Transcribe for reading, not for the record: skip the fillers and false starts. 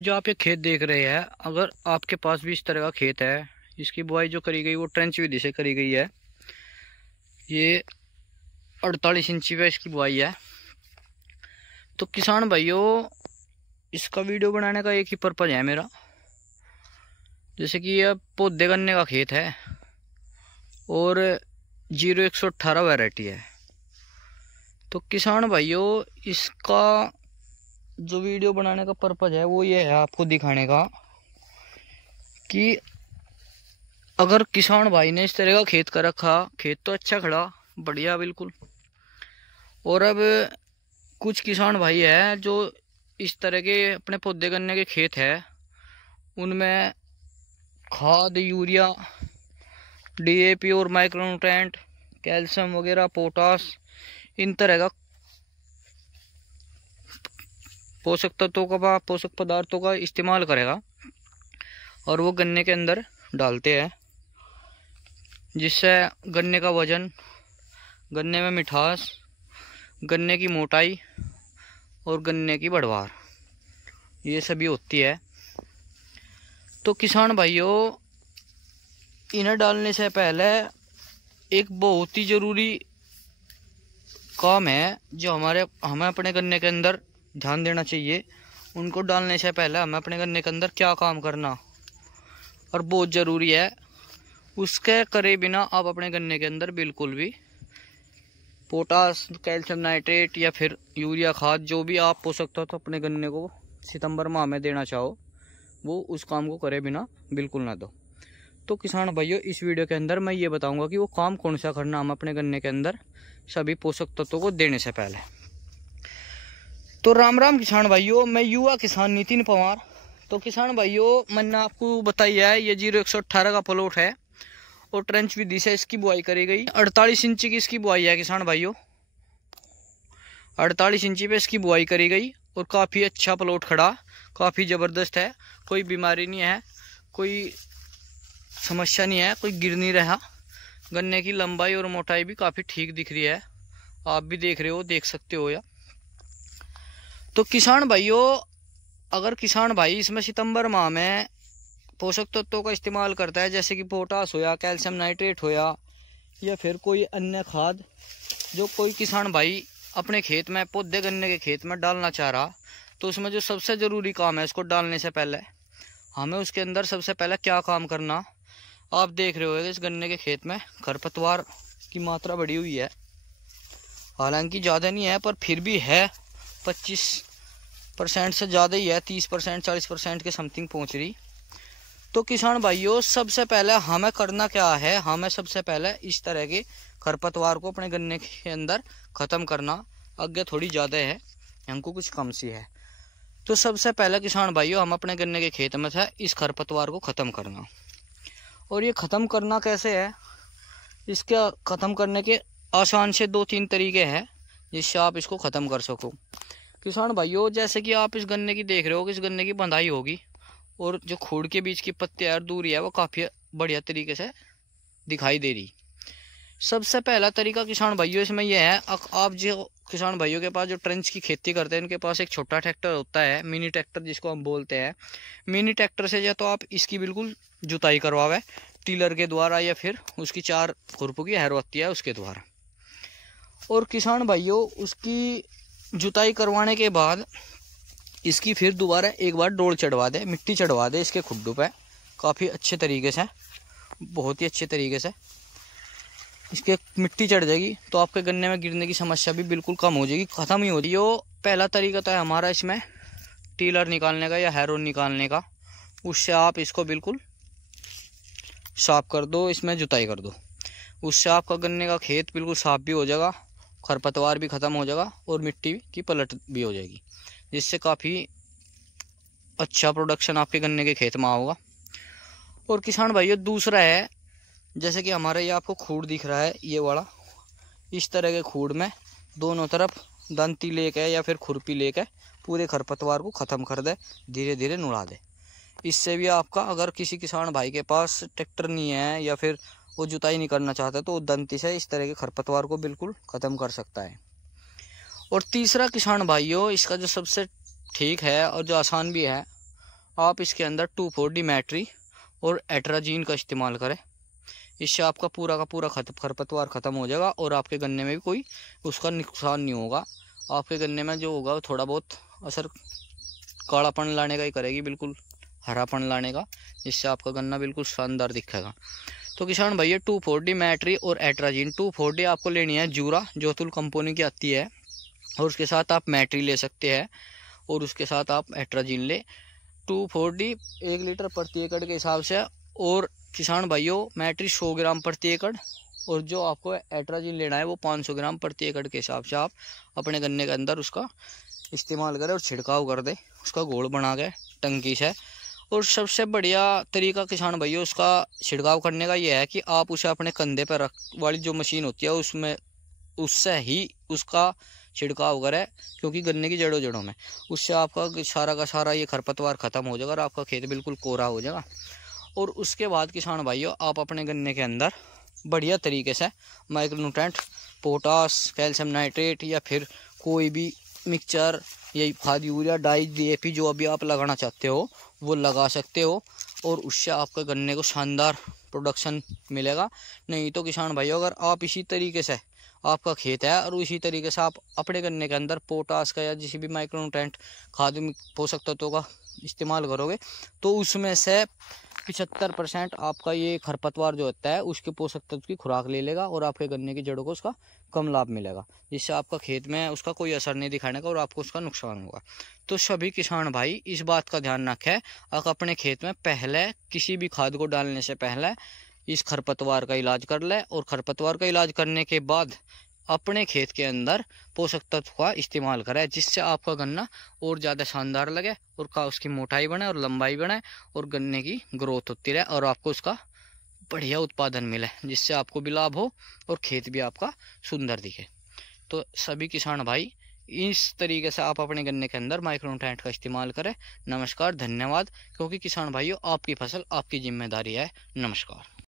जो आप ये खेत देख रहे हैं, अगर आपके पास भी इस तरह का खेत है, इसकी बुआई जो करी गई वो ट्रेंच विधि से करी गई है। ये 48 इंची पे इसकी बुआई है। तो किसान भाइयों, इसका वीडियो बनाने का एक ही पर्पज है मेरा। जैसे कि यह पौधे गन्ने का खेत है और 0118 वैरायटी है। तो किसान भाइयों, इसका जो वीडियो बनाने का पर्पज है वो ये है, आपको दिखाने का कि अगर किसान भाई ने इस तरह का खेत कर रखा, खेत तो अच्छा खड़ा, बढ़िया बिल्कुल। और अब कुछ किसान भाई है जो इस तरह के अपने पौधे गन्ने के खेत है, उनमें खाद, यूरिया, डीएपी और माइक्रोन्यूट्रेंट, कैल्शियम वगैरह, पोटास, इन तरह का पोषक तत्वों का, पोषक पदार्थों का इस्तेमाल करेगा और वो गन्ने के अंदर डालते हैं, जिससे गन्ने का वजन, गन्ने में मिठास, गन्ने की मोटाई और गन्ने की बढ़वार ये सभी होती है। तो किसान भाइयों, इन्हें डालने से पहले एक बहुत ही ज़रूरी काम है जो हमें अपने गन्ने के अंदर ध्यान देना चाहिए। उनको डालने से पहले हमें अपने गन्ने के अंदर क्या काम करना और बहुत ज़रूरी है, उसके करे बिना आप अपने गन्ने के अंदर बिल्कुल भी पोटास, कैल्शियम नाइट्रेट या फिर यूरिया खाद, जो भी आप पोषक तत्व अपने गन्ने को सितंबर माह में देना चाहो, वो उस काम को करे बिना बिल्कुल ना दो। तो किसान भाइयों, इस वीडियो के अंदर मैं ये बताऊंगा कि वो काम कौन सा करना हम अपने गन्ने के अंदर सभी पोषक तत्वों को देने से पहले। तो राम राम किसान भाइयों, मैं युवा किसान नितिन पवार। तो किसान भाइयों, मैंने आपको बताया है ये 0118 का प्लॉट है और ट्रेंच विधि से इसकी बुआई करी गई। 48 इंची की इसकी बुआई है किसान भाइयों, 48 इंची पे इसकी बुआई करी गई और काफ़ी अच्छा प्लॉट खड़ा, काफ़ी ज़बरदस्त है। कोई बीमारी नहीं है, कोई समस्या नहीं है, कोई गिर नहीं रहा। गन्ने की लंबाई और मोटाई भी काफ़ी ठीक दिख रही है, आप भी देख रहे हो, देख सकते हो या। तो किसान भाइयों, अगर किसान भाई इसमें सितंबर माह में पोषक तत्वों का इस्तेमाल करता है, जैसे कि पोटास होया, कैल्शियम नाइट्रेट होया या फिर कोई अन्य खाद, जो कोई किसान भाई अपने खेत में, पौधे गन्ने के खेत में डालना चाह रहा, तो उसमें जो सबसे ज़रूरी काम है, इसको डालने से पहले हमें उसके अंदर सबसे पहले क्या काम करना। आप देख रहे हो इस गन्ने के खेत में खरपतवार की मात्रा बढ़ी हुई है, हालांकि ज़्यादा नहीं है पर फिर भी है, 25% से ज़्यादा ही है, 30%, 40% के समथिंग पहुँच रही। तो किसान भाइयों, सबसे पहले हमें करना क्या है, हमें सबसे पहले इस तरह के खरपतवार को अपने गन्ने के अंदर ख़त्म करना। आगे थोड़ी ज़्यादा है, हमको कुछ कम सी है। तो सबसे पहले किसान भाइयों, हम अपने गन्ने के खेत में था इस खरपतवार को ख़त्म करना। और ये ख़त्म करना कैसे है, इसके ख़त्म करने के आसान से 2-3 तरीके हैं जिससे आप इसको ख़त्म कर सको। किसान भाइयों, जैसे कि आप इस गन्ने की देख रहे हो कि इस गन्ने की बंधाई होगी और जो खोड़ के बीच की पत्तियां और दूरी है वो काफ़ी बढ़िया तरीके से दिखाई दे रही। सबसे पहला तरीका किसान भाइयों इसमें यह है, आप जो किसान भाइयों के पास जो ट्रेंच की खेती करते हैं, इनके पास एक छोटा ट्रैक्टर होता है, मिनी ट्रैक्टर जिसको हम बोलते हैं। मिनी ट्रैक्टर से या तो आप इसकी बिल्कुल जुताई करवावे टीलर के द्वारा, या फिर उसकी 4 खुरपू की हैर होती है उसके द्वारा। और किसान भाइयों, उसकी जुताई करवाने के बाद इसकी फिर दोबारा एक बार डोल चढ़वा दे, मिट्टी चढ़वा दे इसके खुड्डों पे, काफ़ी अच्छे तरीके से, बहुत ही अच्छे तरीके से इसके मिट्टी चढ़ जाएगी, तो आपके गन्ने में गिरने की समस्या भी बिल्कुल कम हो जाएगी, ख़त्म ही हो जाएगी। यो पहला तरीका तो है हमारा इसमें टीलर निकालने का या हैरोन निकालने का, उससे आप इसको बिल्कुल साफ कर दो, इसमें जुताई कर दो, उससे आपका गन्ने का खेत बिल्कुल साफ भी हो जाएगा, खरपतवार भी ख़त्म हो जाएगा और मिट्टी की पलट भी हो जाएगी, जिससे काफ़ी अच्छा प्रोडक्शन आपके गन्ने के खेत में होगा। और किसान भाइयों, दूसरा है, जैसे कि हमारा ये आपको खूड़ दिख रहा है, ये वाला, इस तरह के खूड़ में दोनों तरफ दंती लेके या फिर खुरपी लेके पूरे खरपतवार को ख़त्म कर दे, धीरे धीरे नुड़ा दे। इससे भी आपका, अगर किसी किसान भाई के पास ट्रैक्टर नहीं है या फिर वो जुताई नहीं करना चाहता, तो वो दंती से इस तरह के खरपतवार को बिल्कुल ख़त्म कर सकता है। और तीसरा किसान भाइयों, इसका जो सबसे ठीक है और जो आसान भी है, आप इसके अंदर 2,4-D मैट्री और एट्राजीन का इस्तेमाल करें। इससे आपका पूरा का पूरा खरपतवार ख़त्म हो जाएगा और आपके गन्ने में भी कोई उसका नुकसान नहीं होगा। आपके गन्ने में जो होगा थोड़ा बहुत असर कालापन लाने का ही करेगी, बिल्कुल हरापन लाने का, जिससे आपका गन्ना बिल्कुल शानदार दिखेगा। तो किसान भैया 2,4-D मैट्री और एट्राजीन, 2,4-D आपको लेनी है जूरा, जोतुल कंपनी की आती है, और उसके साथ आप मैट्री ले सकते हैं और उसके साथ आप एट्राजीन ले। 2,4-D 1 लीटर प्रति एकड़ के हिसाब से, और किसान भाइयों मैट्री 100 ग्राम प्रति एकड़, और जो आपको एट्राजीन लेना है वो 500 ग्राम प्रति एकड़ के हिसाब से आप अपने गन्ने के अंदर उसका इस्तेमाल करें और छिड़काव कर दे उसका घोल बना के टंकी से। और सबसे बढ़िया तरीका किसान भाइयों उसका छिड़काव करने का ये है कि आप उसे अपने कंधे पर रख वाली जो मशीन होती है उसमें उससे ही उसका छिड़काव करें, क्योंकि गन्ने की जड़ों में उससे आपका सारा का सारा ये खरपतवार ख़त्म हो जाएगा और आपका खेत बिल्कुल कोरा हो जाएगा। और उसके बाद किसान भाइयों आप अपने गन्ने के अंदर बढ़िया तरीके से माइक्रोन्यूट्रेंट, पोटास, कैल्शियम नाइट्रेट या फिर कोई भी मिक्सचर, यही खाद, यूरिया, डाई, DAP जो अभी आप लगाना चाहते हो वो लगा सकते हो, और उससे आपके गन्ने को शानदार प्रोडक्शन मिलेगा। नहीं तो किसान भाइयों अगर आप इसी तरीके से आपका खेत है और उसी तरीके से आप अपने गन्ने के अंदर पोटास का या किसी भी माइक्रोन्यूट्रेंट खाद पोषक तत्वों का इस्तेमाल करोगे तो उसमें से 75% आपका ये खरपतवार जो होता है उसके पोषक तत्व की खुराक ले लेगा और आपके गन्ने की जड़ों को उसका कम लाभ मिलेगा, जिससे आपका खेत में उसका कोई असर नहीं दिखाने का और आपको उसका नुकसान होगा। तो सभी किसान भाई इस बात का ध्यान रखें, अगर अपने खेत में पहले किसी भी खाद को डालने से पहले इस खरपतवार का इलाज कर ले, और खरपतवार का इलाज करने के बाद अपने खेत के अंदर पोषक तत्व का इस्तेमाल करें, जिससे आपका गन्ना और ज़्यादा शानदार लगे और उसकी मोटाई बने और लंबाई बने और गन्ने की ग्रोथ होती रहे और आपको उसका बढ़िया उत्पादन मिले, जिससे आपको भी लाभ हो और खेत भी आपका सुंदर दिखे। तो सभी किसान भाई इस तरीके से आप अपने गन्ने के अंदर माइक्रोन्यूट्रेंट का इस्तेमाल करें। नमस्कार, धन्यवाद, क्योंकि किसान भाइयों आपकी फसल आपकी जिम्मेदारी है। नमस्कार।